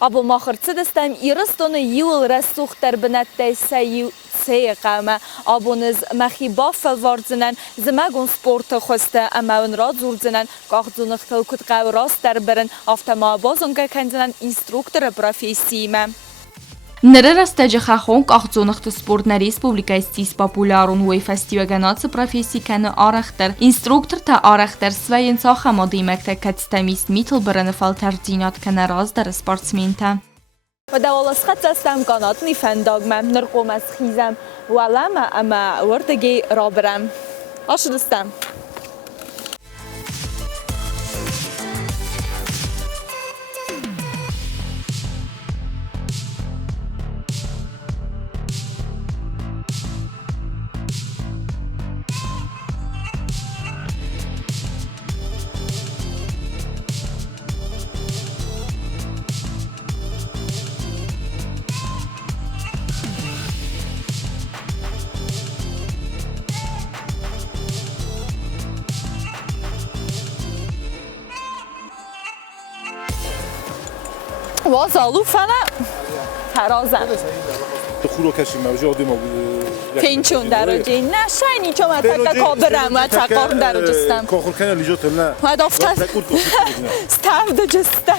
Aber macher zedestem irastone yul resuchter benette sayu قومه آبونز مخی بافل واردزنن زمگون سپورت خواسته اما اون را زوردزنن گاه زونختل کد قو راست در برن آفتا ما بازون که کنزنن ինստրուկտորը պրոֆեսիյը Ներերը ստեջխախոնք աղձոնախտ սպորտների Ռեսպուբլիկայից ծիս պապուլարուն ու ֆեստիվագանացը պրոֆեսիկանը արախտեր ինստրուկտոր թե արախտեր սվայեն ցախամոդի մեկտեկացտեմիս միթլբրանը ֆալտարդինատ կներազ դեր սպորտսմենտը و دوالس خط استم قنات نیفنداگ من نرقوم از خیزم و علم اما وردگی را برم آشدستم وازالو فنا ترازم خوره کشیم موجه آدم پینچون درجه نه شاینی چون من تکا کابرم و تکا درجه استم کاخور کنه لیجات نه و دافتست سترده جستم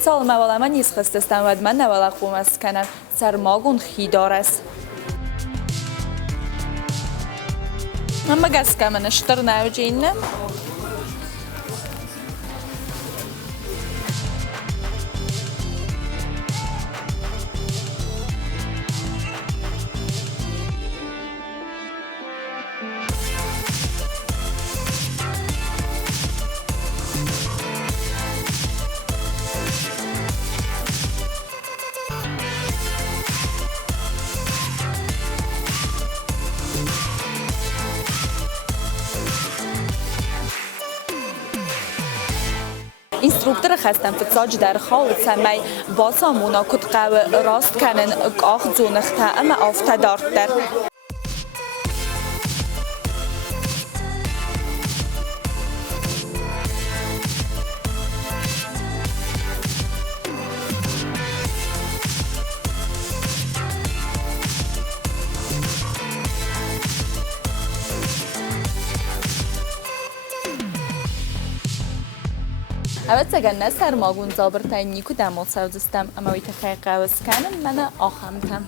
سال مولا من نیست خستستم و من نولا خوم است کنم سرماغون خیدار است اما گز که من اشتر نوجه اینه اینستروکتور خستم فتساج در خال سمی باسامونا کد قو راست کنن آخ زونخته اما آفته دارد در اوت سگن نه سرماغون زابرتای نیکو دمال سودستم اما ویت خیلی قوز کنم من آخامتم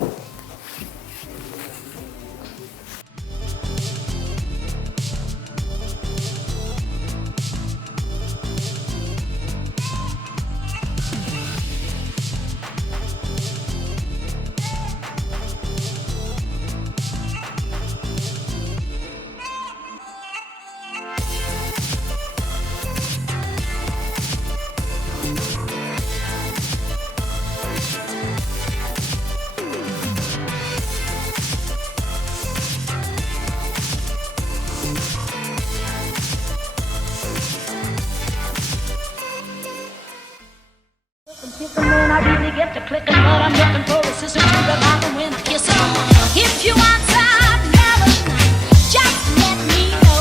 I really get to clicking, but I'm looking for a sister to the bottom when kissing. If you want some never, just let me know.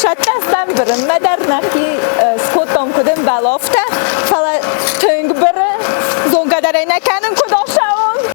شتستم برم مدر نخی سکوتام کدم بلافته فلا تنگ بره زونگدره نکنم کدا شوم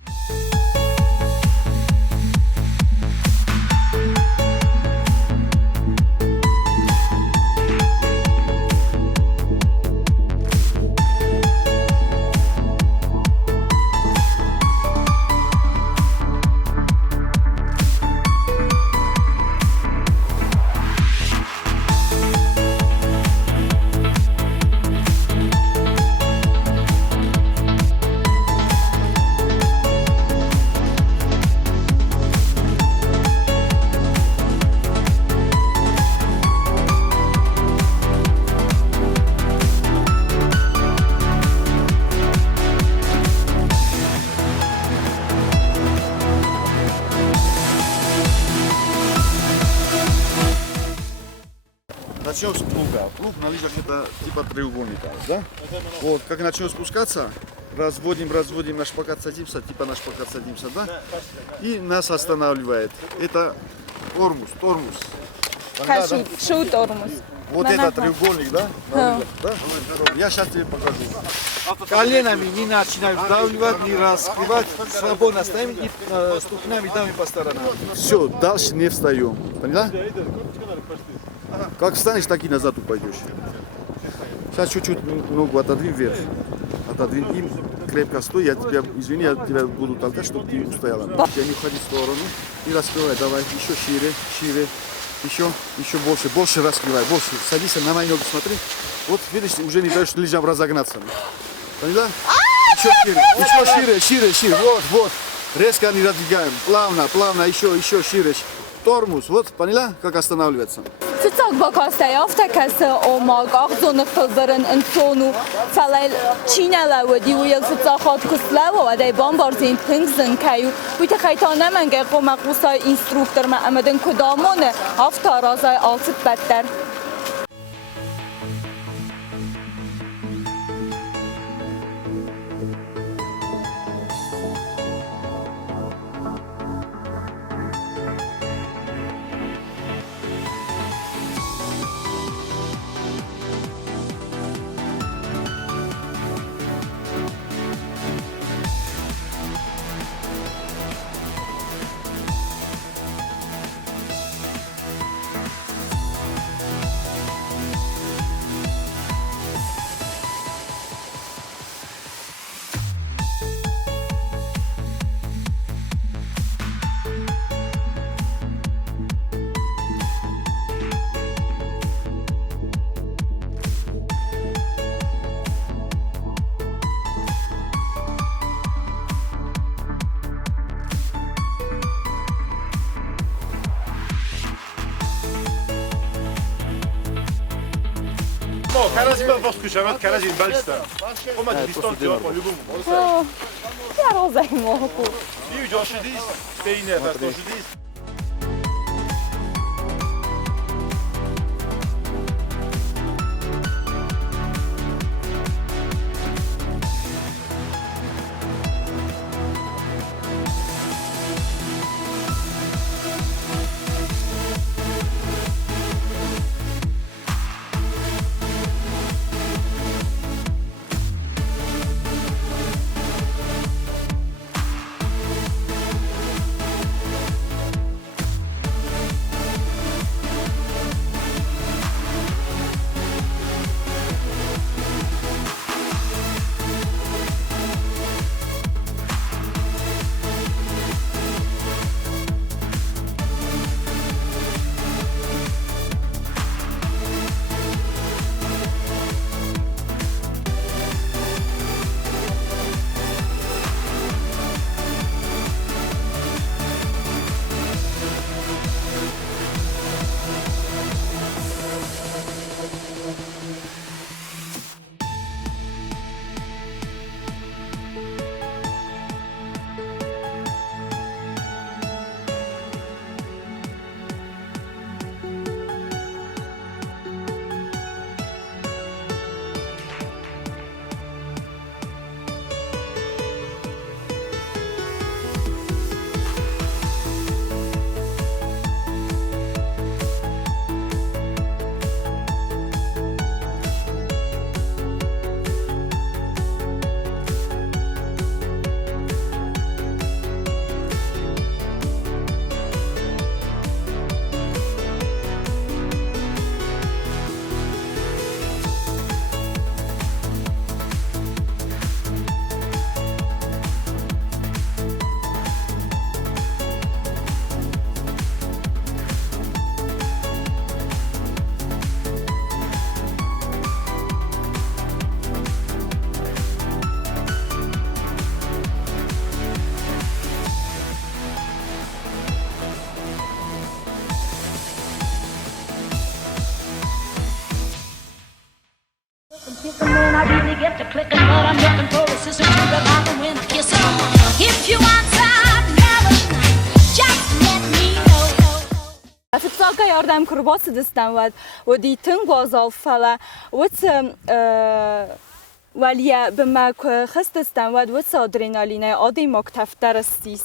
начнем с плуга. Плуг на лыжах это типа треугольника, да? Вот, как начнем спускаться, разводим, на шпагат садимся, типа на шпагат садимся, да? И нас останавливает. Это тормоз. Понятно, да? Шоу тормоз. Вот это треугольник, да? На лыжах, да? Я сейчас тебе покажу. Коленами не начинаем вдавливать, не раскрывать, свободно стоим и ступнями давим по сторонам. Все, дальше не встаем. Поняла? Как встанешь, так и назад упадешь. Сейчас чуть-чуть ногу отодвинь вверх. Отодвинь и крепко стой. Я тебя, извини, я тебя буду толкать, чтобы ты устояла. Я не уходи в сторону. И раскрывай, давай, еще шире. Еще больше раскрывай, больше. Садись на мои ноги, смотри. Вот, видишь, уже не даешь лыжам разогнаться. Поняла? Еще шире. Вот. Резко не раздвигаем. Плавно, еще шире. Тормоз, вот, поняла, как останавливаться? Цуцак бакастай автокасы омаг ағзоны қылдырын инсону фалай чиналауы диуел цуцахат кыслауы адай бомбарзин тыңзын каю. Бұйты қайтана мәнге қомақ ұсай инструктор мәмәдің күдамоны авторазай алтып бәттер. Bon, Karazim va voir ce que j'avais, Karazim Balstar. On m'a dit l'histoire, tu vois, pour le bon. Yarozay mohu. İyi bir coşudayız. Beyine, ben coşudayız. I really get to clicking, but I'm looking for a sister to the bottom when I kiss her. If you want some melody, just let me know. Цуцак آگه یاردم کرباس دستن و دیتن گوازال فلا ولی به ما خست دستن و آدرینالینه آدی مکتفتر استیز.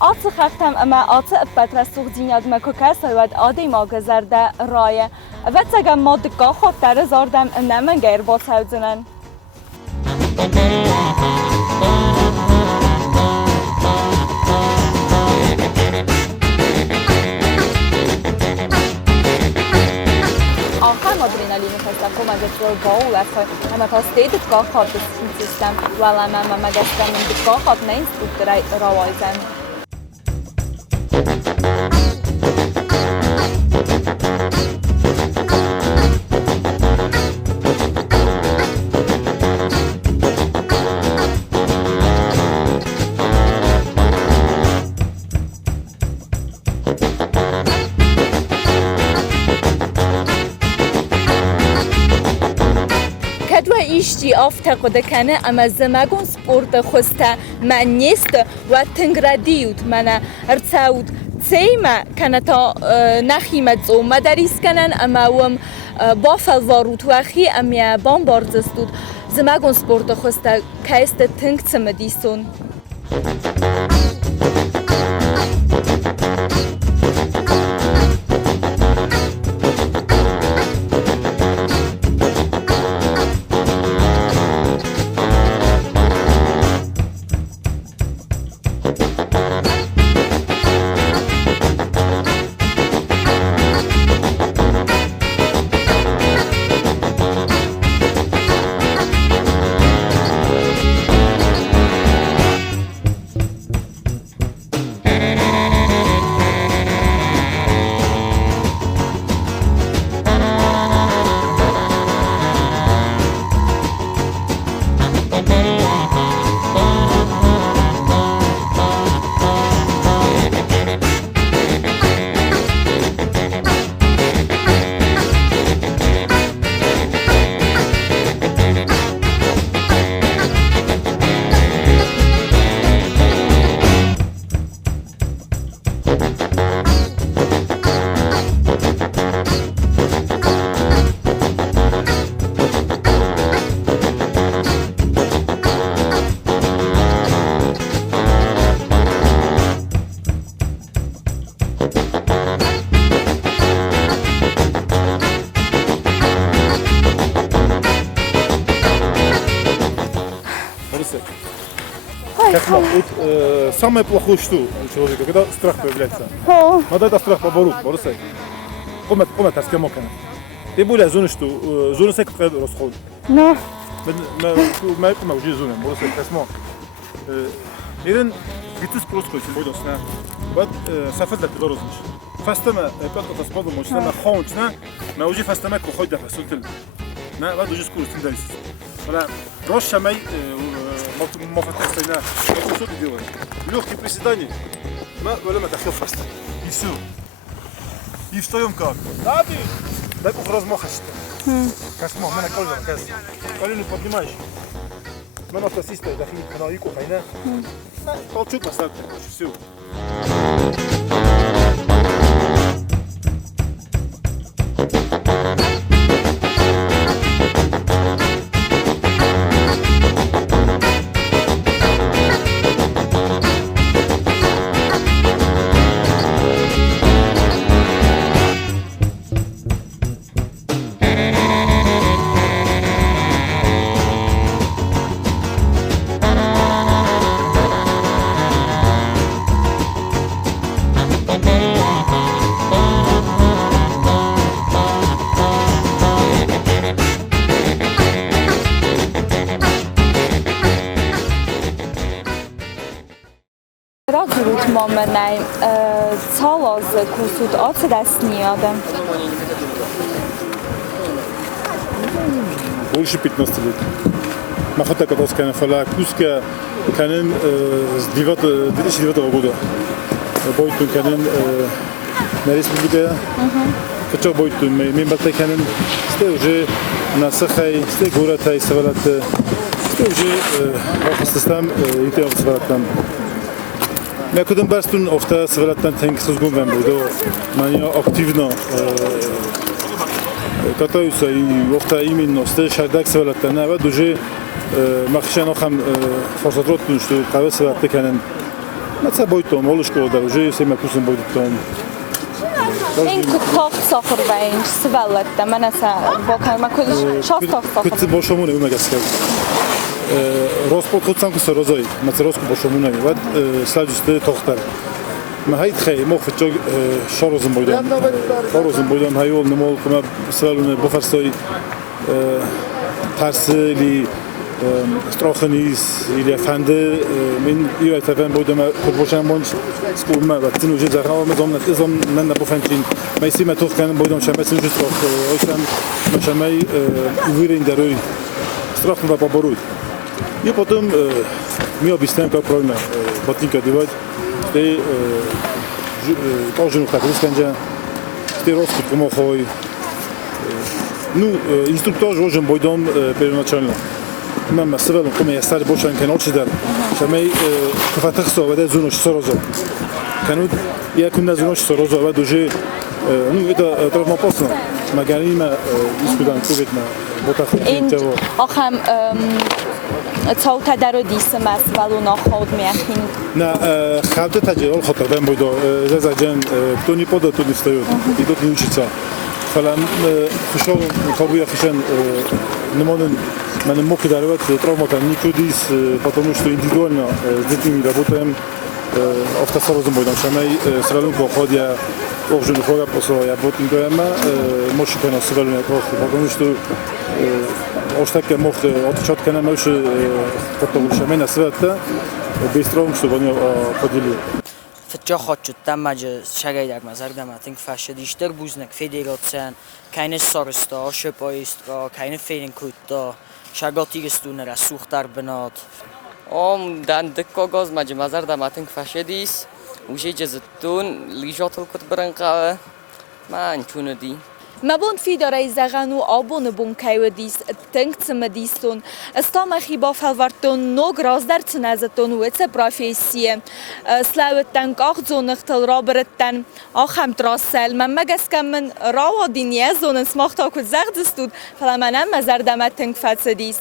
آت خفتم اما آت ابتر سوخدینیاد مکوکس و آدی ما گذرده رایه و تگم ما دکا خود در زاردم نمن گیر با سوزنن. آخر آدرینالین خسته کمک رو باول است اما تا استید دکا خود سیستم ولی من مگستم دکا خود نیست بودرای روایزن. ایشتی آفتقده کنه اما زمگون سپورت خوسته من نیست و تنگردیوت من ارتاود سیما کنه تا نخیمت و مدریس کنن اما وم بافل واروت وخی امیا بامبارزستود زمگون سپورت خوسته که است تنگ سمدیسون. Самое плохое что у человека, когда страх появляется. Надо этот страх побороть, бороться. Комната таская мокрая. Тем более зоны что зоны секретаря расход. No. ما وجود زونه بروسه اسمه ایران ویتوس کروس کوی سیمبولوس نه بعد سفر در دروز میشه فاستما پلت تسقط مشتنا خونش نه ما وجود فاستما خود در فسلتل نه بعد وجود کروس تندرس ولا روش شمای постоянно. Что ты делаешь? Легкие приседания. Валема, так фаст. И все. И встаем как? Да, ты? Дай размахать. Космо, мы на колено. Колено поднимаешь. Мы на тосистой, да, на ику, хайна. Толчут поставь. Все. Радиот маманай цалаз кусут ацдасниада. Больше 15 лет. Махата катоская фала куска канен с 2009 года. Бойтун канен на республике. Хочу бойтун мембата канен. Сте уже на Сахай, сте горатай савалат. Сте уже хостастам интернет савалатам. Я кудем барстун офта савалатан тенк созгун вем буду. Мания активно катаюся и офта именно сте шардак савалатан. Авад уже махшано хам форсатротун что каве савалат канен. Маца бойтом олушко да уже сема кусун бойтом. این کوتاه ساخر و این سوالت من از با ما کلش شاست ساخر. کت با شما نمی‌مگه اسکل. راست خود سانکو سرازای مثلاً با شما نمی‌بود سلجسته تاختر. ما هیچ خیلی مخفت شارزم بودم. شارزم بودم هیول نمال کنم سوالونه بفرستای ترسلی استراخنیز ایلی فنده من ایرای تفهم بودم خود باشم بانش سکول ما وقتی نوجه زخم مزام نتیزم من نبافنچین میسی متوخ کنم بودم شما سنوجه استراخ آیشم مشامای ویرین دروی استراخ و بابروی یه потом ми объясняем как правильно ботинка одевать ты тоже ну как рисканджа ты роскут помохой ну инструктор должен бойдом первоначально من مثلا کمی استاد باشن که نوچه در شما کفاتخ سواد زونش سروزا کنود یا کنده زونش سروزا و دوجه نو ایتا طرف ما پاسنا مگانی ما اسکودان کوبیت ما بوتاخو این کیتو آخام تصوت درو دیسم از ولو نخود میخین. نه خالد تجربه خاطر بهم بوده زجاجن تونی پودا تونی استایود ایدوت نیوچیتا فلان خشون طبيعي خشن نمونن من мог даровать травмата никудис, потому что индивидуально с детьми работаем автосорозом бойдам шамай сралун походя охжун хога посо я ботин гояма моши пена сралун ох потому что оштаке мох отчет кана мош потому шамай на света быстро что они подели Fitja hatjut damage şagaydak mazardama think fashedişler buznak federasyon keine sorsta şöpoistra keine fehlen kutta şagatigestuna suchtar benat dan dikogoz maje mazardama think fashedis uje ztun lijotl kut branqa man chunadi مبون فی دارای زغنو آبون بون کیو دیس تنگت مدیستون استام خیبا فلورتون نو گراز در تنازتون و چه پروفسیه سلاوتن کاخ زونختل رابرتن آخم تراسل من مگس کم من راو دینیه زون سماختا کد زغدستود فلا منم مزردمت تنگ فتسدیس